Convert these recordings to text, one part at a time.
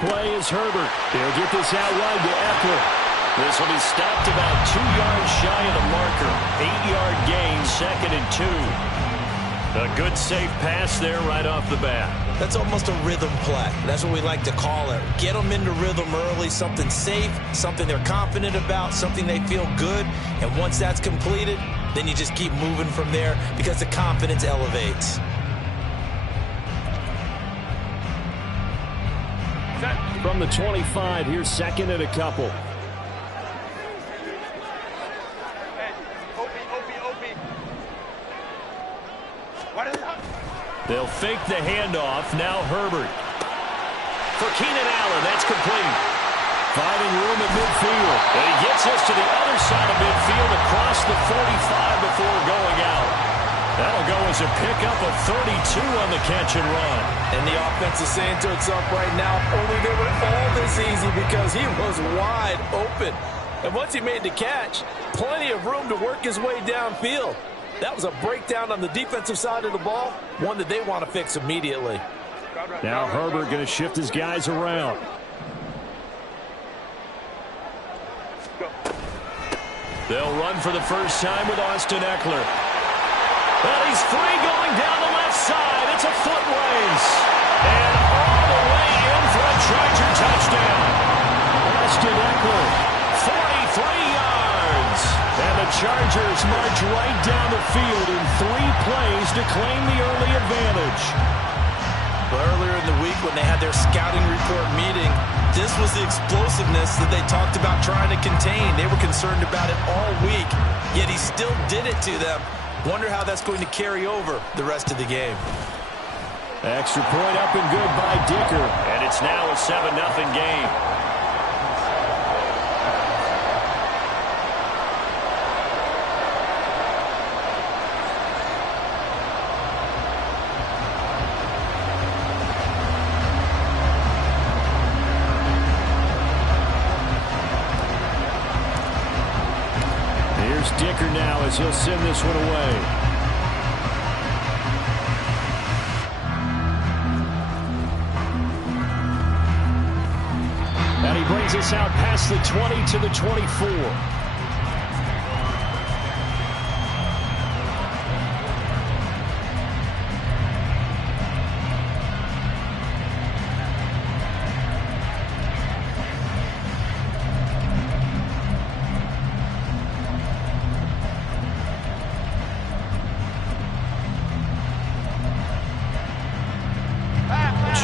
play is Herbert. He'll get this out wide to Eckler. This will be stopped about 2 yards shy of the marker. 8-yard gain, 2nd and 2. A good safe pass there right off the bat. That's almost a rhythm play. That's what we like to call it. Get them into rhythm early, something safe, something they're confident about, something they feel good. And once that's completed, then you just keep moving from there because the confidence elevates. From the 25, here's 2nd and a couple. They'll fake the handoff. Now Herbert. For Keenan Allen, that's complete. Finding room at midfield. And he gets us to the other side of midfield across the 45 before going out. That'll go as a pickup of 32 on the catch and run. And the offense is saying to itself right now, only they were all this easy because he was wide open. And once he made the catch, plenty of room to work his way downfield. That was a breakdown on the defensive side of the ball, one that they want to fix immediately. Now Herbert going to shift his guys around. They'll run for the first time with Austin Eckler. Well, he's free going down the left side. It's a foot race. And all the way in for a Charger touchdown. Austin Eckler, 43 yards. And the Chargers march right down the field in 3 plays to claim the early advantage. But earlier in the week when they had their scouting report meeting, this was the explosiveness that they talked about trying to contain. They were concerned about it all week, yet he still did it to them. Wonder how that's going to carry over the rest of the game. Extra point up and good by Dicker. And it's now a 7-0 game. Here's Dicker now as he'll send this one away. And he brings us out past the 20 to the 24.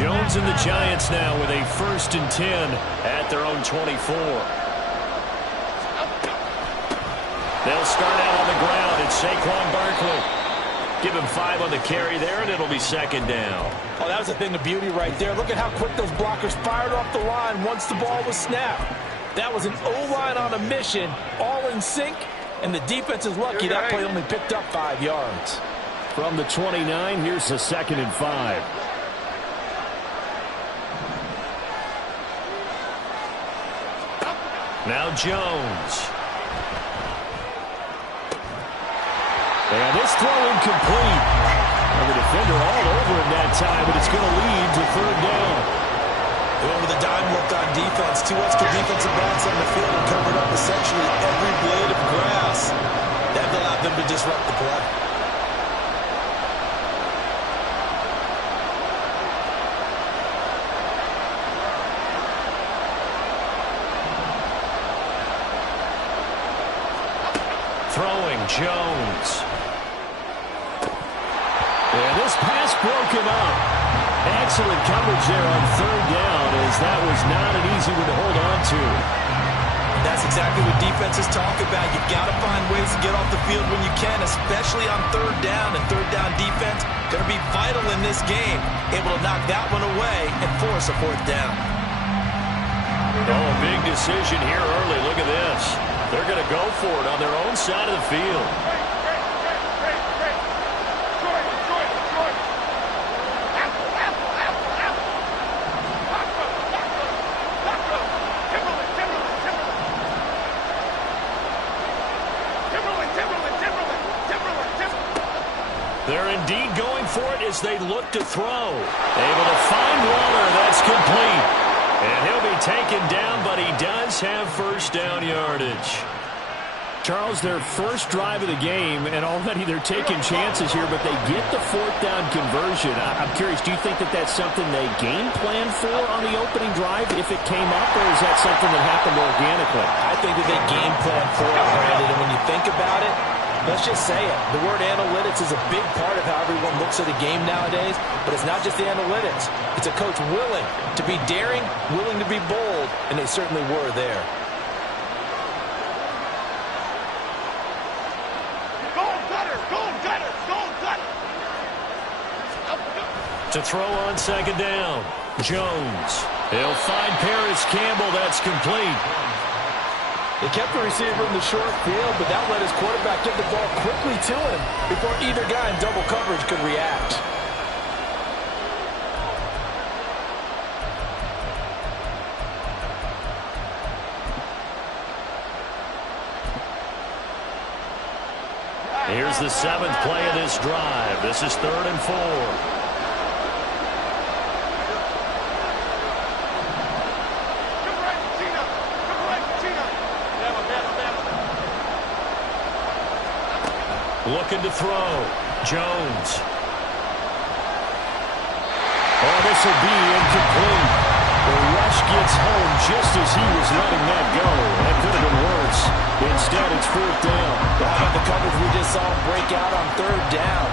Jones and the Giants now with a 1st and 10 at their own 24. They'll start out on the ground. It's Saquon Barkley. Give him 5 on the carry there, and it'll be 2nd down. Oh, that was a thing of beauty right there. Look at how quick those blockers fired off the line once the ball was snapped. That was an O-line on a mission, all in sync, and the defense is lucky that play only picked up 5 yards. From the 29, here's the 2nd and 5. Now Jones. And this throw incomplete. And the defender all over him that time, but it's going to lead to 3rd down. Going with a dime look on defense. 2 extra defensive backs on the field and covered up essentially every blade of grass. That allowed them to disrupt the play. Throwing Jones. And this pass broken up. Excellent coverage there on 3rd down, as that was not an easy one to hold on to. That's exactly what defenses talk about. You got to find ways to get off the field when you can, especially on 3rd down. And 3rd down defense going to be vital in this game. Able to knock that one away and force a 4th down. Oh, big decision here early. Look at this. They're going to go for it on their own side of the field. They're indeed going for it as they look to throw. Able to find Waller. That's complete. taken down, but he does have first down yardage. Charles, their first drive of the game, and already they're taking chances here, but they get the fourth down conversion. I'm curious, do you think that that's something they game plan for on the opening drive if it came up, or is that something that happened organically? I think that they game plan for it, Brandon, and when you think about it, let's just say it. The word analytics is a big part of how everyone looks at a game nowadays, but it's not just the analytics. It's a coach willing to be daring, willing to be bold, and they certainly were there. To throw on second down, Jones. He'll find Paris Campbell. That's complete. They kept the receiver in the short field, but that let his quarterback get the ball quickly to him before either guy in double coverage could react. Here's the 7th play of this drive. This is 3rd and 4. Looking to throw. Jones. Oh, this will be incomplete. The rush gets home just as he was letting that go. That could have been worse. Instead, it's 4th down. How about the coverage we just saw break out on 3rd down?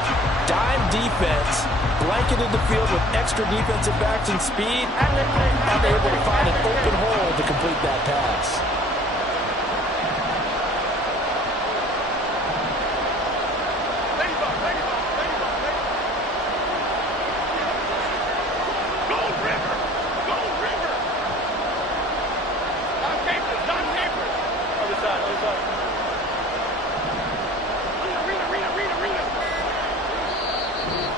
Dime defense, blanketed the field with extra defensive backs and speed, and they able to find an open hole to complete that pass.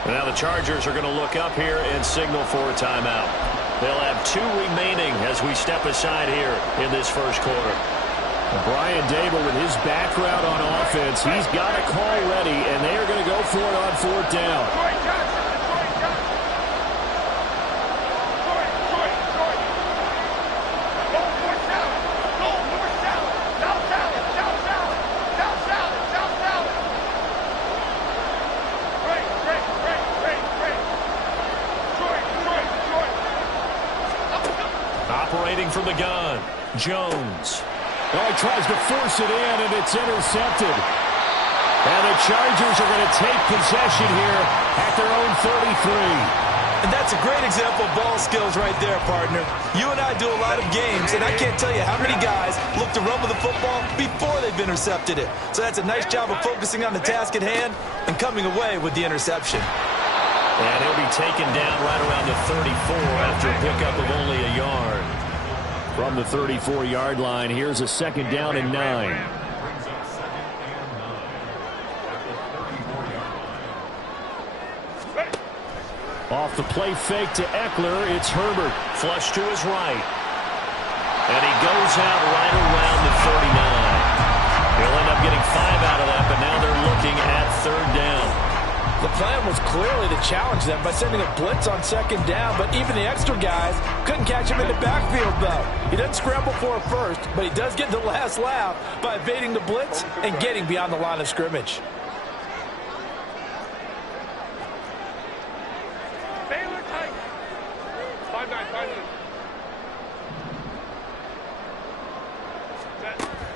Now the Chargers are going to look up here and signal for a timeout. They'll have 2 remaining as we step aside here in this first quarter. Brian Dable, with his background on offense, he's got a call ready, and they are going to go for it on 4th down. Operating from the gun, Jones. Well, he tries to force it in, and it's intercepted. And the Chargers are going to take possession here at their own 33. And that's a great example of ball skills right there, partner. You and I do a lot of games, and I can't tell you how many guys look to run with the football before they've intercepted it. So that's a nice job of focusing on the task at hand and coming away with the interception. And he'll be taken down right around the 34 after a pickup of only a yard. From the 34-yard line, here's a 2nd down and 9. Off the play fake to Eckler, it's Herbert. Flush to his right. And he goes out right around the 39. He'll end up getting 5 out of that, but now they're looking at 3rd down. The plan was clearly to challenge them by sending a blitz on 2nd down, but even the extra guys couldn't catch him in the backfield, though. He doesn't scramble for it first, but he does get the last laugh by evading the blitz and getting beyond the line of scrimmage.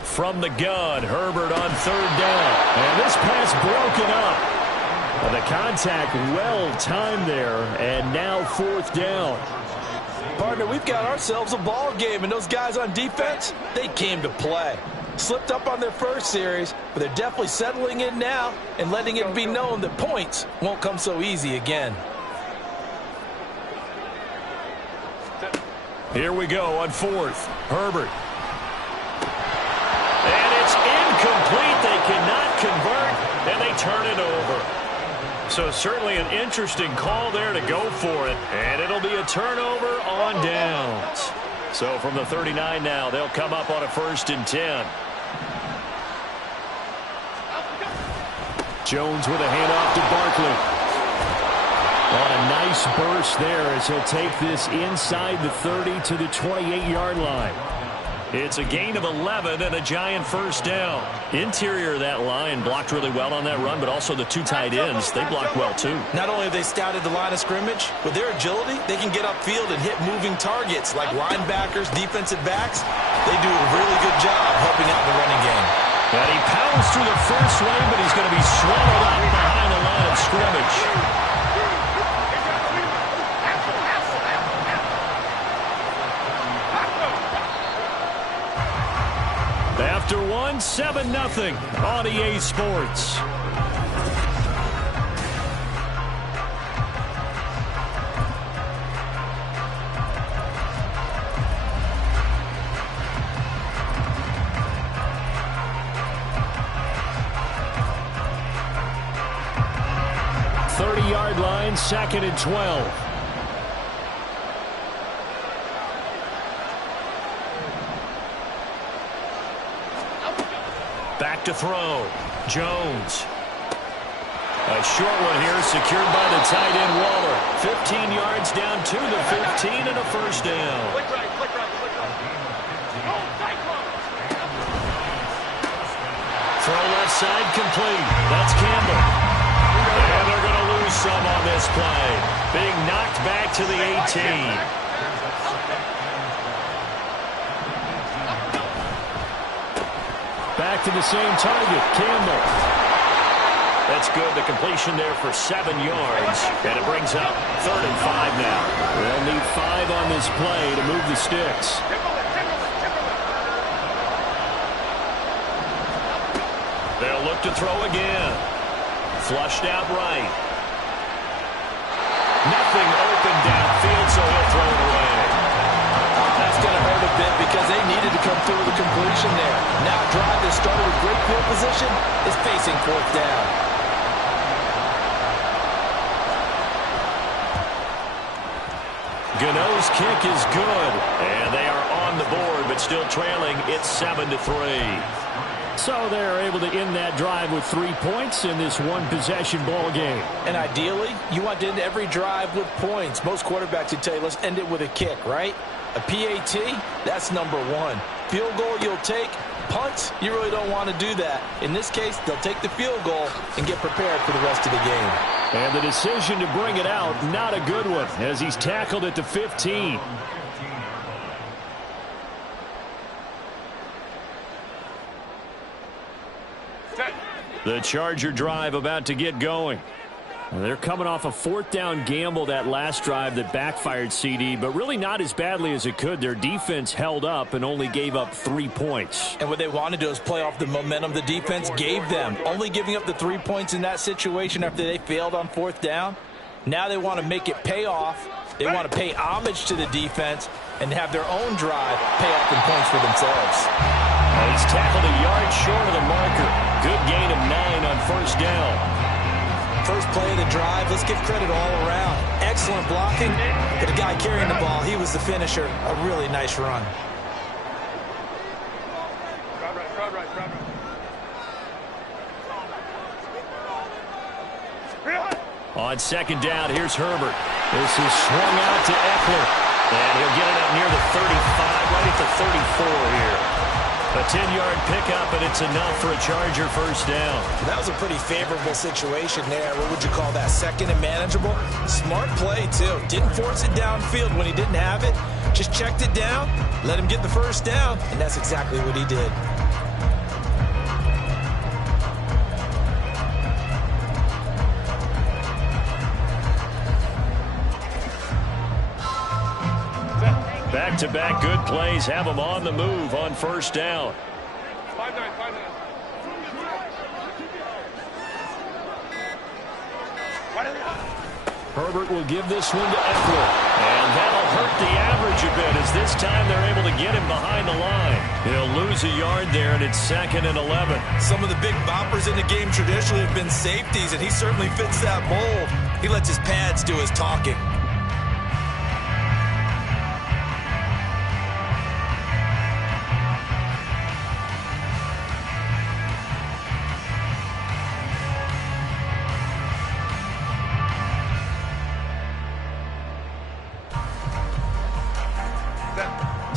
From the gun, Herbert on 3rd down. And this pass broken up. The contact well timed there, and now 4th down. Partner, we've got ourselves a ball game, and those guys on defense, they came to play. Slipped up on their first series, but they're definitely settling in now and letting it be known that points won't come so easy again. Here we go on 4th. Herbert. And it's incomplete. They cannot convert, and they turn it over. So certainly an interesting call there to go for it. And it'll be a turnover on downs. So from the 39 now, they'll come up on a 1st and 10. Jones with a handoff to Barkley. On a nice burst there as he'll take this inside the 30 to the 28-yard line. It's a gain of 11 and a giant first down. Interior of that line blocked really well on that run, but also the two tight ends, they blocked well too. Not only have they scouted the line of scrimmage, with their agility, they can get upfield and hit moving targets like linebackers, defensive backs. They do a really good job helping out the running game. And he pounds through the first lane, but he's going to be swallowed up behind the line of scrimmage. After one, 7-0 on EA Sports. Yard line, 2nd and 12. Back to throw. Jones. A short one here, secured by the tight end Waller. 15 yards down to the 15 and a first down. Throw left side complete. That's Campbell. And they're going to lose some on this play. Being knocked back to the 18. Back to the same target, Campbell. That's good. The completion there for 7 yards. And it brings up 3rd and 5 now. They'll need 5 on this play to move the sticks. They'll look to throw again. Flushed out right. Nothing open downfield, so he'll throw it away. That's going to hurt a bit because they needed to come through with a completion there. Now a drive that started with great field position is facing 4th down. Gano's kick is good, and they are on the board, but still trailing. It's 7-3. So they're able to end that drive with 3 points in this one-possession ball game. And ideally, you want to end every drive with points. Most quarterbacks would tell you, let's end it with a kick, right? A PAT, that's number 1. Field goal you'll take. Punts, you really don't want to do that. In this case, they'll take the field goal and get prepared for the rest of the game. And the decision to bring it out, not a good one, as he's tackled at the 15. The Charger drive about to get going. They're coming off a 4th down gamble that last drive that backfired, CD, but really not as badly as it could. Their defense held up and only gave up 3 points. And what they want to do is play off the momentum the defense gave them. Only giving up the 3 points in that situation after they failed on 4th down. Now they want to make it pay off. They want to pay homage to the defense and have their own drive pay off in points for themselves. Well, he's tackled a yard short of the marker. Good gain of 9 on 1st down. First play of the drive, let's give credit all around. Excellent blocking, but the guy carrying the ball, he was the finisher. A really nice run. On 2nd down, here's Herbert. This is swung out to Eckler. And he'll get it up near the 35, right at the 34 here. A 10-yard pickup, and it's enough for a Charger first down. That was a pretty favorable situation there. What would you call that? 2nd and manageable? Smart play, too. Didn't force it downfield when he didn't have it. Just checked it down, let him get the first down, and that's exactly what he did. Back-to-back good plays have them on the move on 1st down. Herbert will give this one to Eckler. And that'll hurt the average a bit as this time they're able to get him behind the line. He'll lose a yard there, and it's 2nd and 11. Some of the big boppers in the game traditionally have been safeties, and he certainly fits that mold. He lets his pads do his talking.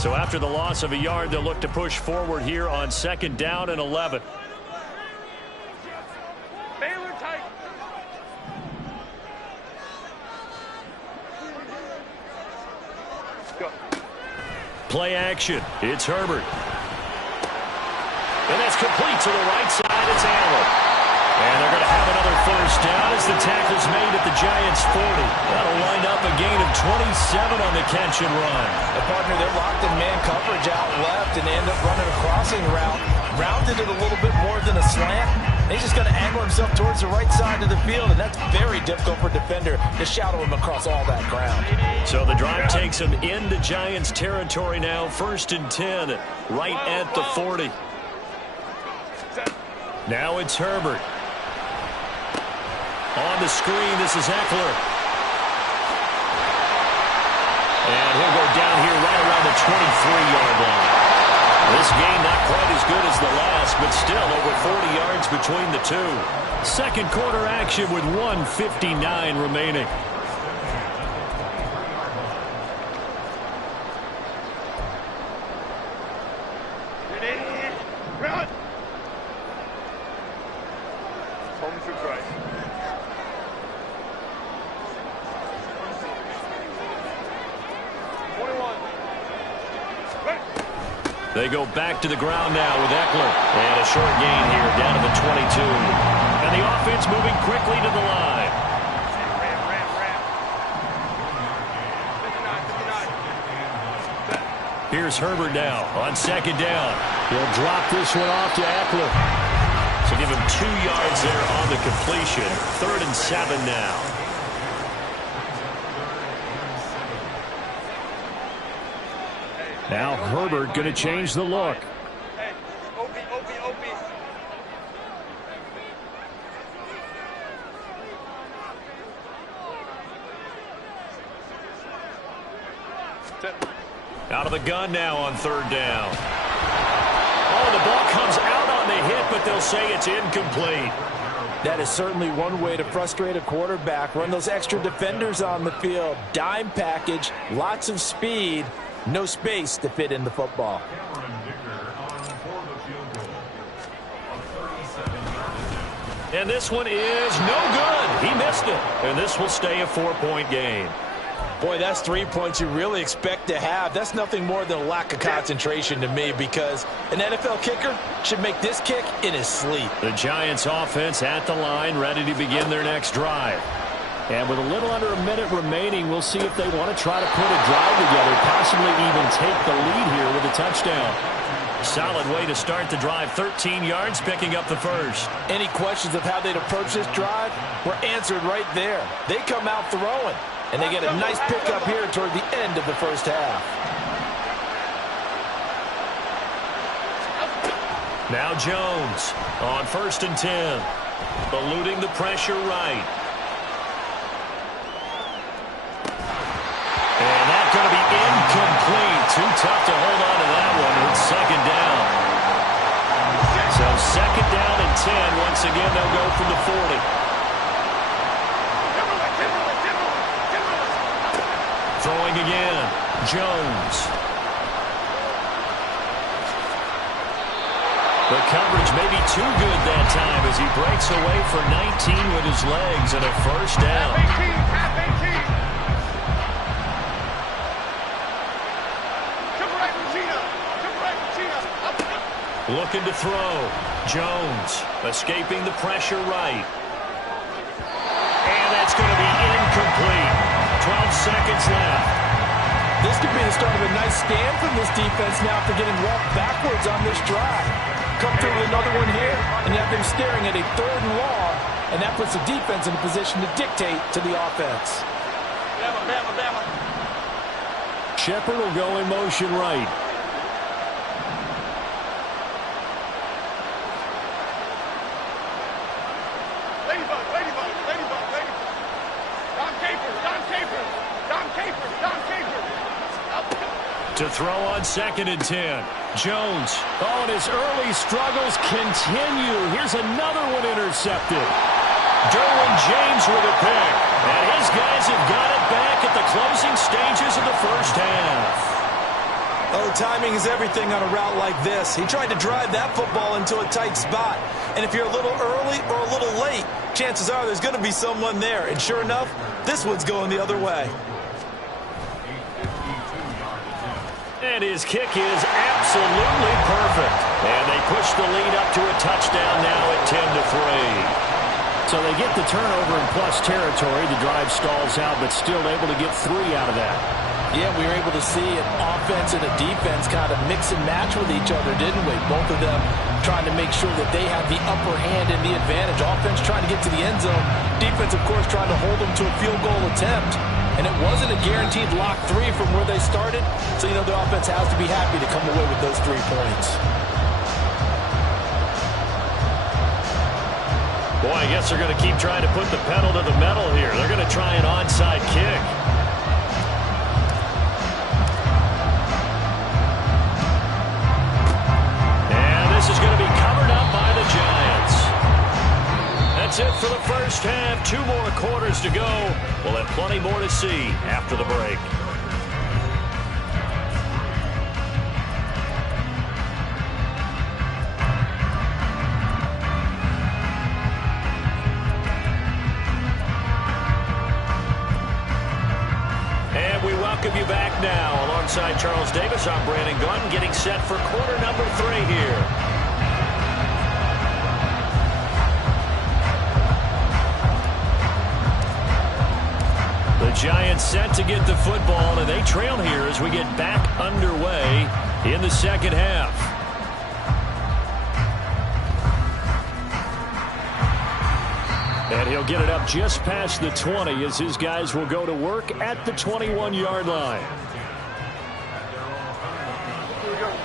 So after the loss of a yard, they'll look to push forward here on 2nd down and 11. Play action. It's Herbert. And that's complete to the right side. It's Allen. And they're going to have another first down as the tackle's made at the Giants' 40. That'll wind up a gain of 27 on the catch and run. The partner, they're locked in man coverage out left, and they end up running a crossing route. Rounded it a little bit more than a slant. He's just going to angle himself towards the right side of the field, and that's very difficult for a defender to shadow him across all that ground. So the drive takes him into Giants territory now. 1st and 10, right at the 40. Now it's Herbert. On the screen, this is Eckler. And he'll go down here right around the 23-yard line. This game not quite as good as the last, but still over 40 yards between the two. 2nd quarter action with 1:59 remaining. They go back to the ground now with Eckler. And a short gain here down to the 22. And the offense moving quickly to the line. Here's Herbert now on 2nd down. He'll drop this one off to Eckler. So give him 2 yards there on the completion. 3rd and 7 now. Now Herbert going to change the look. Hey, Opie. Out of the gun now on 3rd down. Oh, the ball comes out on the hit, but they'll say it's incomplete. That is certainly one way to frustrate a quarterback. Run those extra defenders on the field. Dime package, lots of speed, no space to fit in the football. And this one is no good. He missed it. And this will stay a 4-point game. Boy, that's 3 points you really expect to have. That's nothing more than a lack of concentration to me, because an NFL kicker should make this kick in his sleep. The Giants offense at the line, ready to begin their next drive. And with a little under a minute remaining, we'll see if they want to try to put a drive together, possibly even take the lead here with a touchdown. Solid way to start the drive. 13 yards, picking up the first. Any questions of how they'd approach this drive were answered right there. They come out throwing, and they get a nice pickup here toward the end of the first half. Now Jones on 1st and 10. Eluding the pressure right. And that's going to be incomplete. Too tough to hold on to that one. It's 2nd down. So 2nd down and 10. Once again, they'll go from the 40. Throwing again. Jones. The coverage may be too good that time as he breaks away for 19 with his legs and a first down. Half 18. Looking to throw. Jones escaping the pressure right. And that's going to be incomplete. 12 seconds left. This could be the start of a nice stand from this defense now after getting walked backwards on this drive. Come through with another one here, and you have them staring at a 3rd and long, and that puts the defense in a position to dictate to the offense. Shepard will go in motion right. To throw on 2nd and 10. Jones. Oh, and his early struggles continue. Here's another one intercepted. Derwin James with a pick. And his guys have got it back at the closing stages of the first half. Oh, timing is everything on a route like this. He tried to drive that football into a tight spot. And if you're a little early or a little late, chances are there's going to be someone there. And sure enough, this one's going the other way. And his kick is absolutely perfect. And they push the lead up to a touchdown now at 10-3. So they get the turnover in plus territory. The drive stalls out, but still able to get 3 out of that. Yeah, we were able to see an offense and a defense kind of mix and match with each other, didn't we? Both of them trying to make sure that they have the upper hand and the advantage. Offense trying to get to the end zone. Defense, of course, trying to hold them to a field goal attempt. And it wasn't a guaranteed lock 3 from where they started. So, the offense has to be happy to come away with those 3 points. Boy, I guess they're going to keep trying to put the pedal to the metal here. They're going to try an onside kick. This is going to be covered up by the Giants. That's it for the first half. 2 more quarters to go. We'll have plenty more to see after the break. And we welcome you back now. Alongside Charles Davis, I'm Brandon Gunn, getting set for quarter number 3 here. The Giants set to get the football, and they trail here as we get back underway in the second half. And he'll get it up just past the 20 as his guys will go to work at the 21-yard line.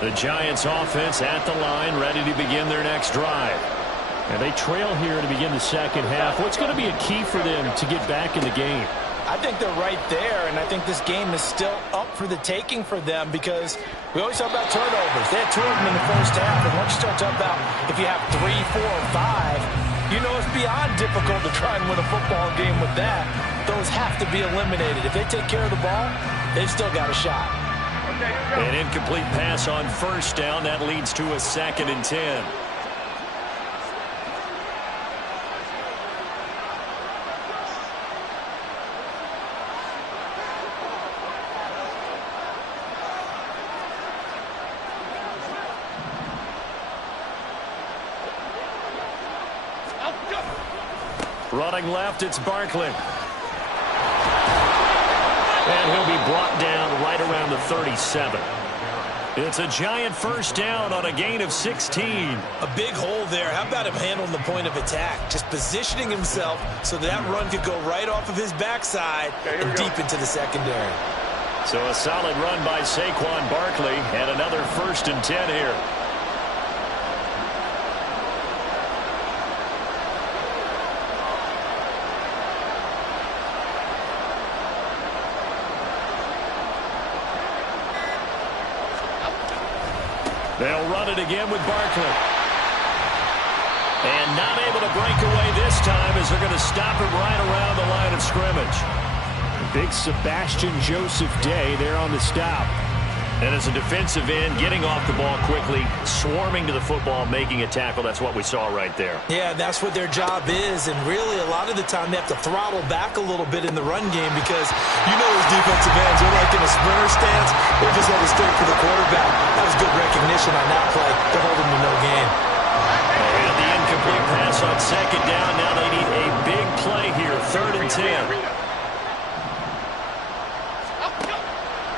The Giants offense at the line, ready to begin their next drive. And they trail here to begin the second half. What's going to be a key for them to get back in the game? I think they're right there, and I think this game is still up for the taking for them because we always talk about turnovers. They had 2 of them in the first half, and once you start talking about if you have 3, 4, or 5, it's beyond difficult to try and win a football game with that. Those have to be eliminated. If they take care of the ball, they've still got a shot. An incomplete pass on first down. That leads to a 2nd and 10. Running left, it's Barkley. And he'll be brought down right around the 37. It's a Giant first down on a gain of 16. A big hole there. How about him handling the point of attack? Just positioning himself so that run could go right off of his backside and deep into the secondary. So a solid run by Saquon Barkley and another 1st and 10 here. They'll run it again with Barkley. And not able to break away this time as they're going to stop it right around the line of scrimmage. Big Sebastian Joseph Day there on the stop. And as a defensive end, getting off the ball quickly, swarming to the football, making a tackle. That's what we saw right there. Yeah, that's what their job is. And really, a lot of the time, they have to throttle back a little bit in the run game because those defensive ends are like in a sprinter stance. They're just headed straight for the quarterback. That was good recognition on that play to hold them to no gain. And the incomplete pass on 2nd down. Now they need a big play here, 3rd and 10.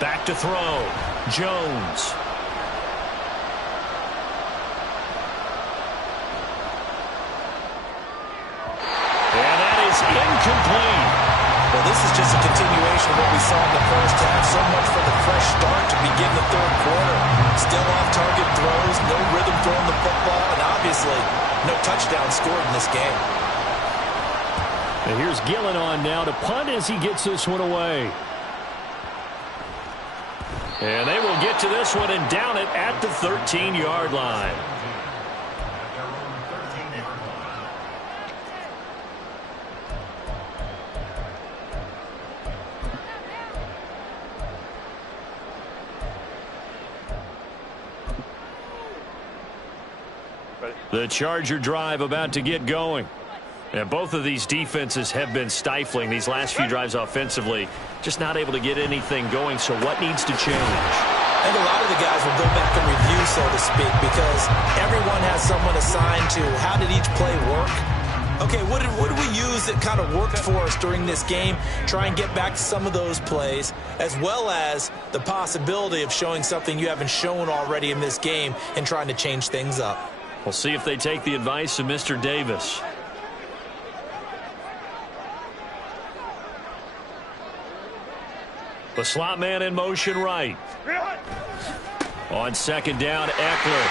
Back to throw. Jones. And that is incomplete. Well, this is just a continuation of what we saw in the first half. So much for the fresh start to begin the 3rd quarter. Still off-target throws, no rhythm throwing the football, and obviously no touchdown scored in this game. And here's Gillen on now to punt as he gets this one away. And they will get to this one and down it at the 13-yard line. The Charger drive about to get going. And both of these defenses have been stifling these last few drives offensively. Just not able to get anything going. So what needs to change? I think a lot of the guys will go back and review, so to speak, because everyone has someone assigned to how did each play work. Okay, what did we use that kind of worked for us during this game? Try and get back to some of those plays, as well as the possibility of showing something you haven't shown already in this game and trying to change things up. We'll see if they take the advice of Mr. Davis. The slot man in motion right. On second down, Eckler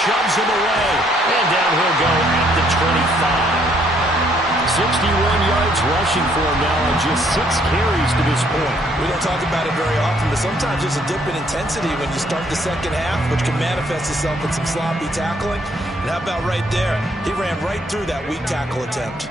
shoves him away, and down he'll go at the 25. 61 yards rushing for him now on just 6 carries to this point. We don't talk about it very often, but sometimes there's a dip in intensity when you start the second half, which can manifest itself in some sloppy tackling. And how about right there? He ran right through that weak tackle attempt.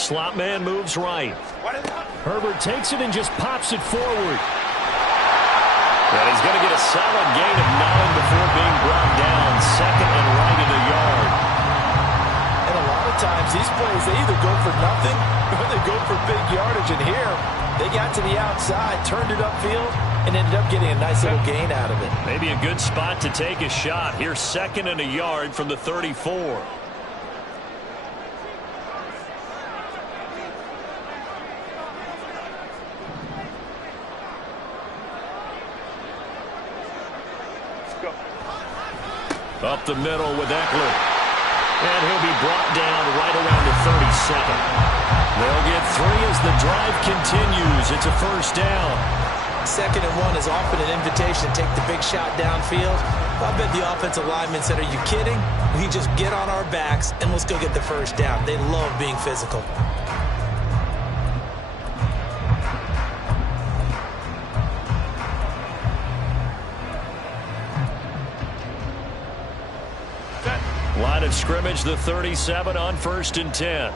Slot man moves right. Herbert takes it and just pops it forward. And he's going to get a solid gain of 9 before being brought down. Second and right at a yard. And a lot of times these plays, they either go for nothing or they go for big yardage. And here, they got to the outside, turned it upfield, and ended up getting a nice little gain out of it. Maybe a good spot to take a shot. Here's second and a yard from the 34. Up the middle with Eckler. And he'll be brought down right around the 32nd. They'll get 3 as the drive continues. It's a first down. 2nd and 1 is often an invitation to take the big shot downfield. I bet the offensive lineman said, are you kidding? We just get on our backs and let's go get the first down. They love being physical. Line of scrimmage, the 37 on 1st and 10.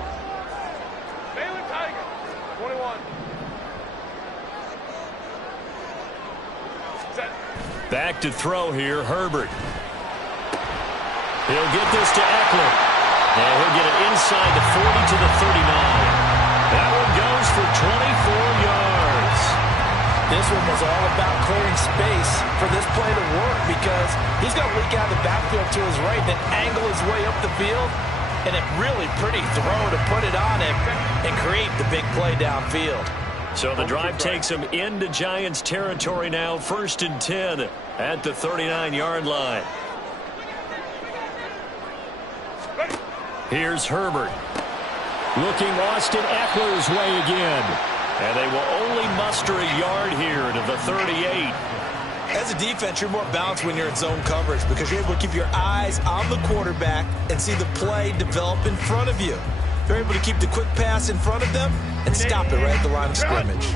Back to throw here, Herbert. He'll get this to Eckler. And he'll get it inside the 40 to the 39. That one goes for 24 yards. This one was all about clearing space for this play to work because he's going to leak out of the backfield to his right, then angle his way up the field, and a really pretty throw to put it on him and create the big play downfield. So the drive takes him into Giants territory now, 1st and 10 at the 39-yard line. Here's Herbert. Looking Austin Eckler's way again. And they will only muster a yard here to the 38. As a defense, you're more balanced when you're in zone coverage because you're able to keep your eyes on the quarterback and see the play develop in front of you. You're able to keep the quick pass in front of them and stop it right at the line of scrimmage.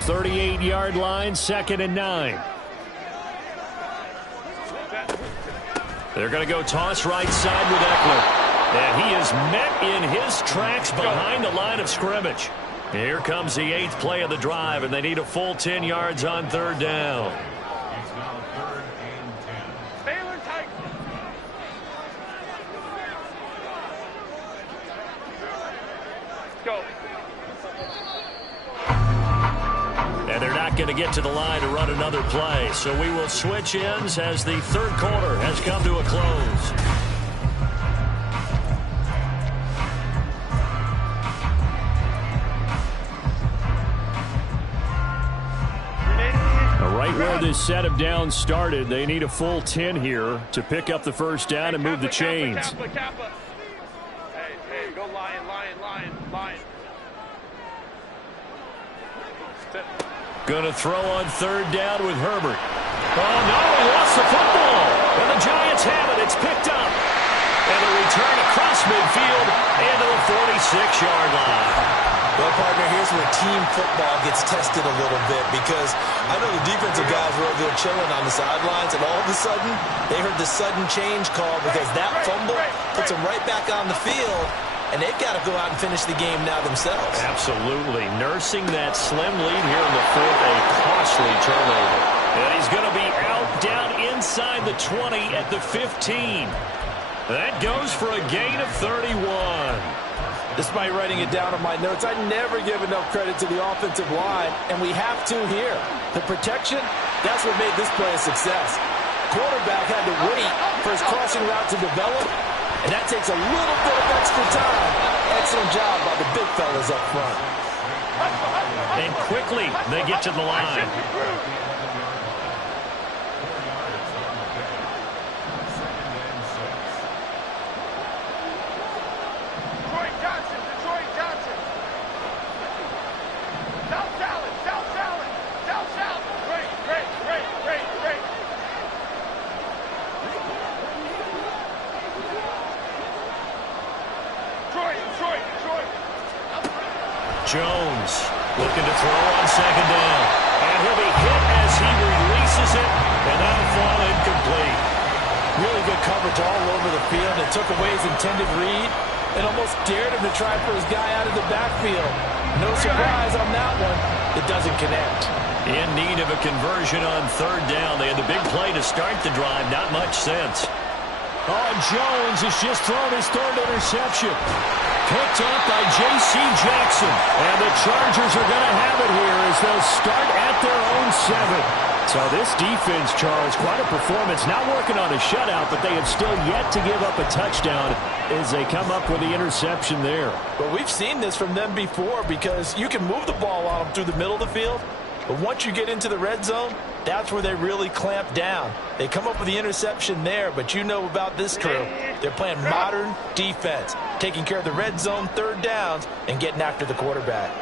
38-yard line, 2nd and 9. They're going to go toss right side with Eckler. And he is met in his tracks behind the line of scrimmage. Here comes the 8th play of the drive, and they need a full 10 yards on 3rd down. And they're not going to get to the line to run another play. So we will switch ends as the 3rd quarter has come to a close. Right where this set of downs started, they need a full 10 here to pick up the first down and move the chains. Hey, go lion. Going to throw on 3rd down with Herbert. Oh, no, he lost the football. And the Giants have it. It's picked up. And a return across midfield into the 46-yard line. Well, partner, here's where team football gets tested a little bit because I know the defensive guys were over there chilling on the sidelines, and all of a sudden, they heard the sudden change call because that fumble puts them right back on the field, and they've got to go out and finish the game now themselves. Absolutely. Nursing that slim lead here in the fourth, a costly turnover. And he's going to be out down inside the 20 at the 15. That goes for a gain of 31. Despite writing it down on my notes, I never give enough credit to the offensive line, and we have to here. The protection, that's what made this play a success. Quarterback had to wait for his crossing route to develop, and that takes a little bit of extra time. Excellent job by the big fellas up front. And quickly, they get to the line. Jones looking to throw on second down. And he'll be hit as he releases it, and that'll fall incomplete. Really good coverage all over the field. It took away his intended read and almost dared him to try for his guy out of the backfield. No surprise on that one. It doesn't connect. In need of a conversion on third down. They had the big play to start the drive. Not much sense. Oh, Jones has just thrown his third interception. Picked up by J.C. Jackson. And the Chargers are going to have it here as they'll start at their own 7. So this defense, Charles, quite a performance. Not working on a shutout, but they have still yet to give up a touchdown as they come up with the interception there. But we've seen this from them before because you can move the ball on them through the middle of the field. But once you get into the red zone, that's where they really clamp down. They come up with the interception there, but you know about this crew. They're playing modern defense, taking care of the red zone third downs and getting after the quarterback.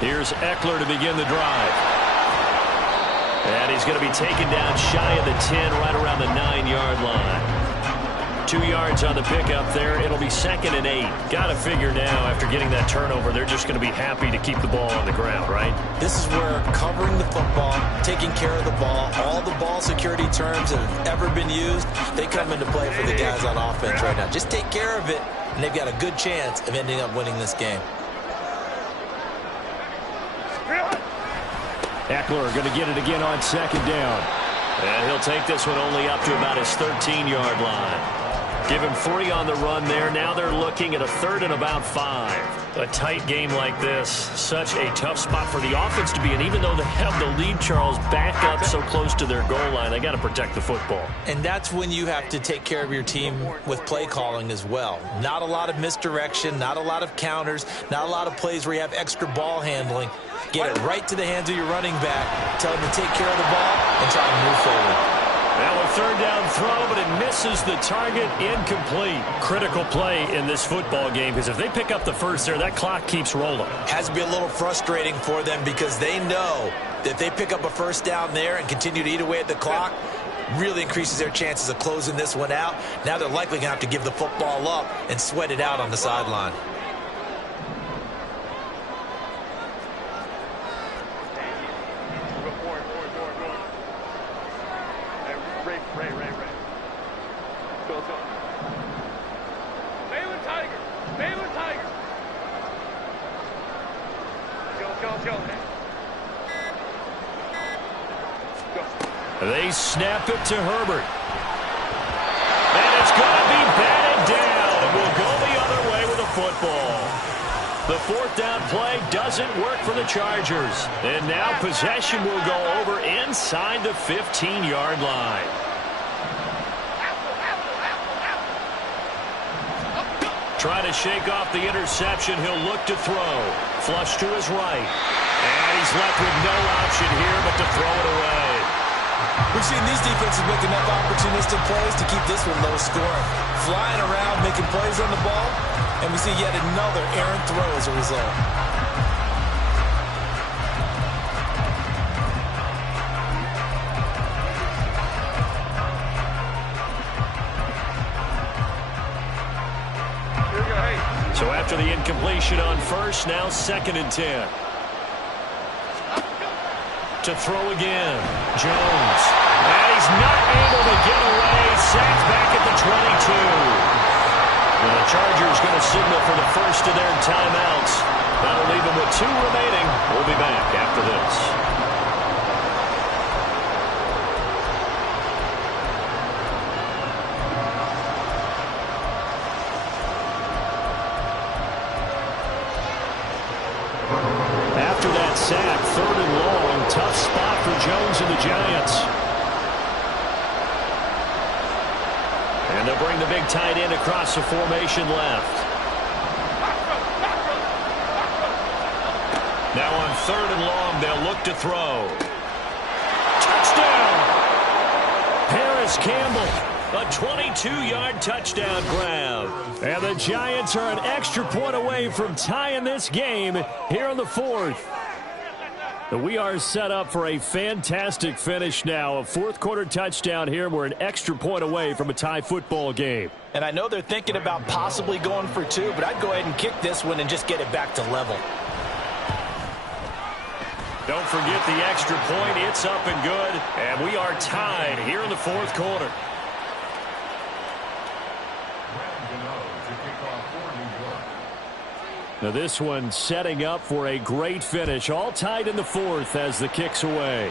Here's Eckler to begin the drive. And he's going to be taken down shy of the 10, right around the 9-yard line. 2 yards on the pickup there. It'll be 2nd and 8. Got to figure now, after getting that turnover, they're just going to be happy to keep the ball on the ground, right? This is where covering the football, taking care of the ball, all the ball security terms that have ever been used, they come into play for the guys on offense right now. Just take care of it, and they've got a good chance of ending up winning this game. Eckler going to get it again on second down. And he'll take this one only up to about his 13-yard line. Give him 3 on the run there. Now they're looking at a 3rd and about 5. A tight game like this, such a tough spot for the offense to be in. Even though they have the lead, Charles, back up so close to their goal line, they got to protect the football. And that's when you have to take care of your team with play calling as well. Not a lot of misdirection, not a lot of counters, not a lot of plays where you have extra ball handling. Get it right to the hands of your running back. Tell him to take care of the ball and try to move forward. Now a 3rd down throw, but it misses the target. Incomplete. Critical play in this football game, because if they pick up the first there, that clock keeps rolling. Has to be a little frustrating for them because they know that if they pick up a first down there and continue to eat away at the clock, really increases their chances of closing this one out. Now they're likely going to have to give the football up and sweat it out on the sideline. They snap it to Herbert. And it's going to be batted down. And we'll go the other way with the football. The 4th down play doesn't work for the Chargers. And now possession will go over inside the 15-yard line. Trying to shake off the interception. He'll look to throw. Flush to his right. And he's left with no option here but to throw it away. We've seen these defenses make enough opportunistic plays to keep this one low scoring. Flying around, making plays on the ball, and we see yet another errant throw as a result. So after the incompletion on first, now 2nd and 10. To throw again. Jones. And he's not able to get away. Sacked back at the 22. Chargers going to signal for the first of their timeouts. That'll leave them with 2 remaining. We'll be back after this. After that sack, 3rd and long, tough spot for Jones and the Giants. And they'll bring the big tight end across the formation left. Now on 3rd and long, they'll look to throw. Touchdown! Paris Campbell, a 22-yard touchdown grab. And the Giants are an extra point away from tying this game here in the 4th. We are set up for a fantastic finish now. A 4th quarter touchdown here. We're an extra point away from a tie football game. And I know they're thinking about possibly going for 2, but I'd go ahead and kick this one and just get it back to level. Don't forget the extra point. It's up and good. And we are tied here in the 4th quarter. Now this one setting up for a great finish. All tied in the 4th as the kick's away.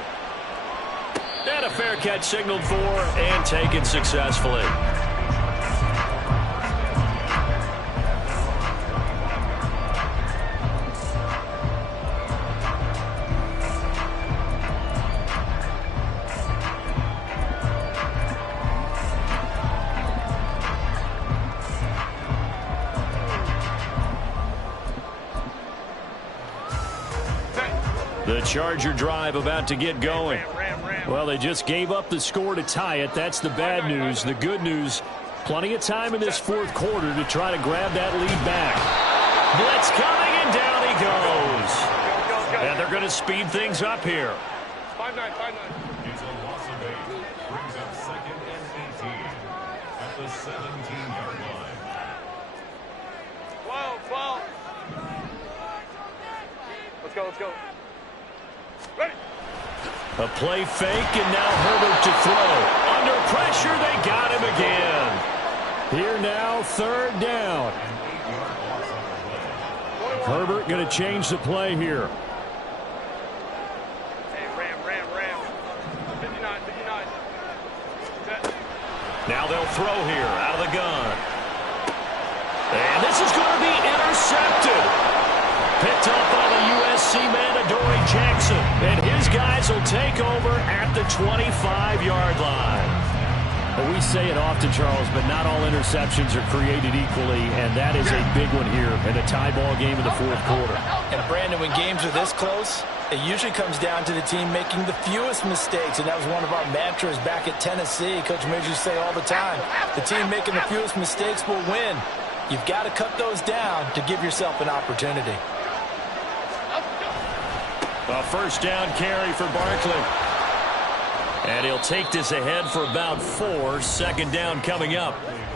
And a fair catch signaled for and taken successfully. The Charger drive about to get going. Well, they just gave up the score to tie it. That's the bad news. The good news, plenty of time in this 4th quarter to try to grab that lead back. Blitz coming, and down he goes. And they're going to speed things up here. 5-9. It's a loss of 8. Brings up 2nd and 18 at the 17-yard line. 12. Let's go. Ready. A play fake, and now Herbert to throw. Under pressure, they got him again. Here now, 3rd down. Herbert going to change the play here. Hey, Ram. 59. Set. Now they'll throw here out of the gun. And this is going to be intercepted. Picked up by the USC man, Adoree Jackson. And his guys will take over at the 25-yard line. Well, we say it often, Charles, but not all interceptions are created equally, and that is a big one here in a tie ball game in the 4th quarter. And, Brandon, when games are this close, it usually comes down to the team making the fewest mistakes, and that was one of our mantras back at Tennessee. Coach Midge used to say all the time, the team making the fewest mistakes will win. You've got to cut those down to give yourself an opportunity. A 1st down carry for Barkley. And he'll take this ahead for about 4. 2nd down coming up.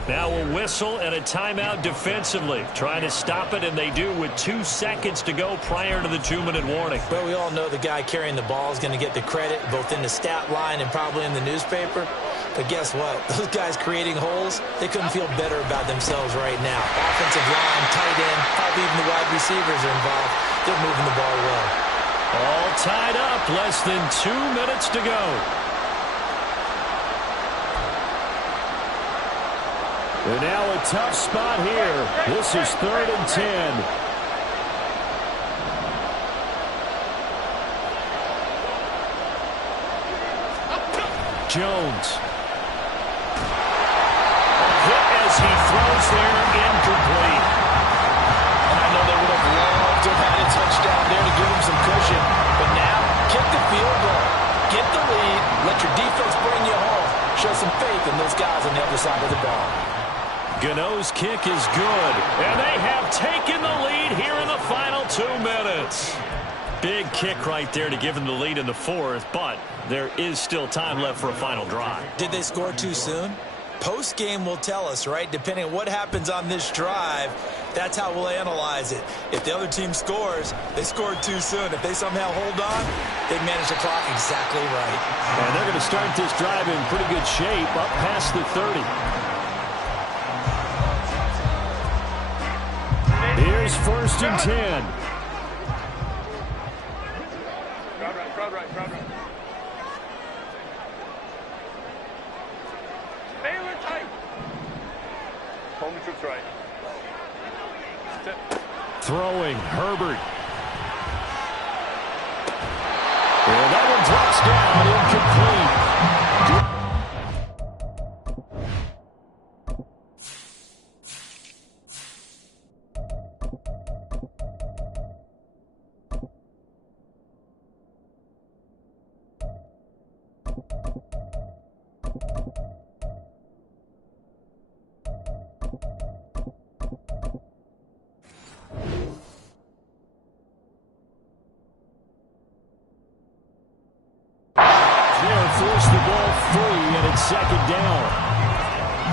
Now a whistle and a timeout defensively. Trying to stop it, and they do with 2 seconds to go prior to the 2-minute warning. Well, we all know the guy carrying the ball is going to get the credit, both in the stat line and probably in the newspaper. But guess what? Those guys creating holes, they couldn't feel better about themselves right now. Offensive line, tight end, probably even the wide receivers are involved. They're moving the ball well. All tied up, less than 2 minutes to go. And now a tough spot here. This is 3rd and 10. Jones. A hit as he throws there, incomplete. And I know they would have loved to have had a touchdown there to give them some cushion. But now, kick the field goal. Get the lead. Let your defense bring you home. Show some faith in those guys on the other side of the ball. Gano's kick is good. And they have taken the lead here in the final 2 minutes. Big kick right there to give them the lead in the 4th, but there is still time left for a final drive. Did they score too soon? Post-game will tell us, right? Depending on what happens on this drive, that's how we'll analyze it. If the other team scores, they scored too soon. If they somehow hold on, they manage the clock exactly right. And they're going to start this drive in pretty good shape, up past the 30. Here's 1st and 10. Crowd right, crowd right, crowd right. Baylor tight. Hold the troops right. Sit. Throwing, Herbert. And that one drops down, incomplete. Force the ball free, and it's 2nd down.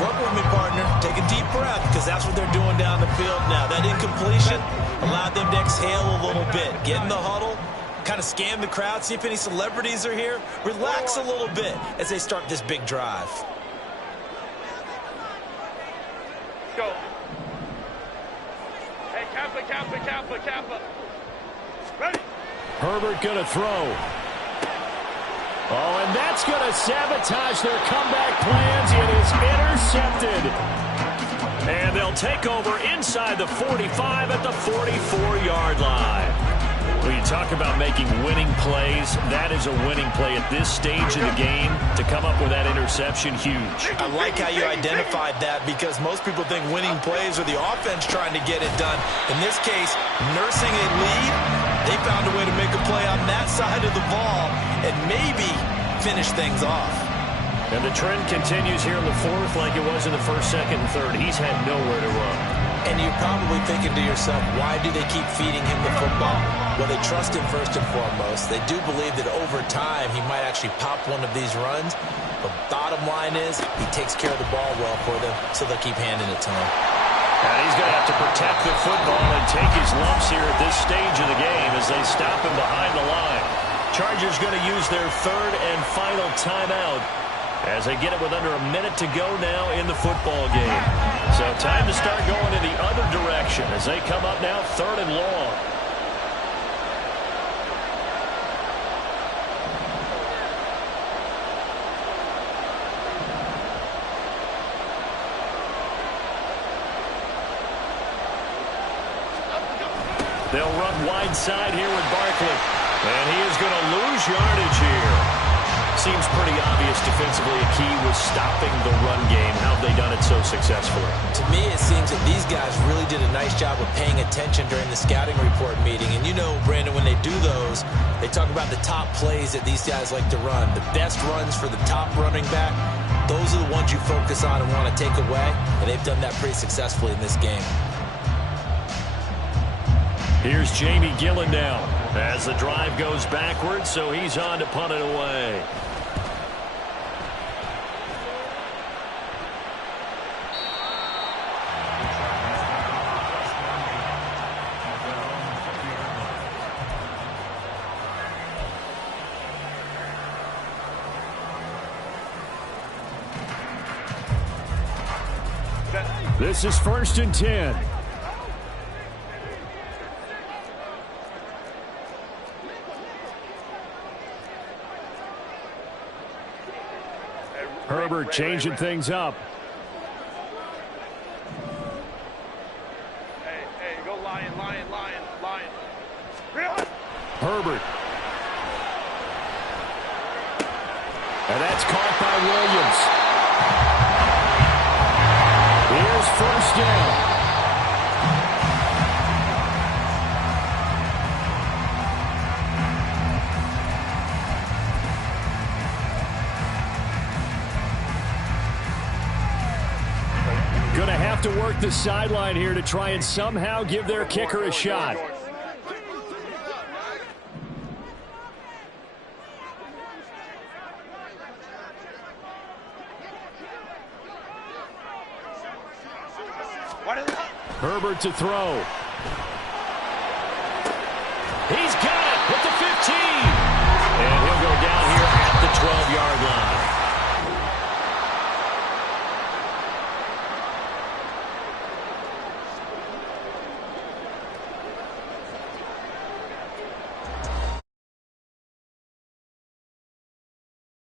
Work with me, partner. Take a deep breath, because that's what they're doing down the field now. That incompletion allowed them to exhale a little bit. Get in the huddle, kind of scan the crowd, see if any celebrities are here. Relax a little bit as they start this big drive. Go. Hey, Kappa, Kappa, Kappa, Kappa. Ready. Herbert going to throw. Oh, and that's going to sabotage their comeback plans. It is intercepted. And they'll take over inside the 45 at the 44-yard line. When you talk about making winning plays, that is a winning play at this stage of the game. To come up with that interception, huge. I like how you identified that, because most people think winning plays are the offense trying to get it done. In this case, nursing a lead, they found a way to make a play on that side of the ball and maybe finish things off. And the trend continues here in the 4th like it was in the 1st, 2nd, and 3rd. He's had nowhere to run. And you're probably thinking to yourself, why do they keep feeding him the football? Well, they trust him first and foremost. They do believe that over time he might actually pop one of these runs. But bottom line is he takes care of the ball well for them, so they'll keep handing it to him. And he's going to have to protect the football and take his lumps here at this stage of the game as they stop him behind the line. Chargers going to use their 3rd and final timeout as they get it with under a minute to go now in the football game. So time to start going in the other direction as they come up now 3rd and long. They'll run wide side here with Barkley. And he is going to lose yardage here. Seems pretty obvious defensively a key was stopping the run game. How have they done it so successfully? To me, it seems that these guys really did a nice job of paying attention during the scouting report meeting. And you know, Brandon, when they do those, they talk about the top plays that these guys like to run. The best runs for the top running back, those are the ones you focus on and want to take away. And they've done that pretty successfully in this game. Here's Jamie Gillen now as the drive goes backwards, so he's on to punt it away. This is 1st and 10. Herbert changing things up. Hey, go Lion, Lion, Lion, Lion. Herbert. And that's caught by Williams. Here's 1st down. Going to have to work the sideline here to try and somehow give their kicker a shot. Herbert to throw. He's got it at the 15. And he'll go down here at the 12-yard line.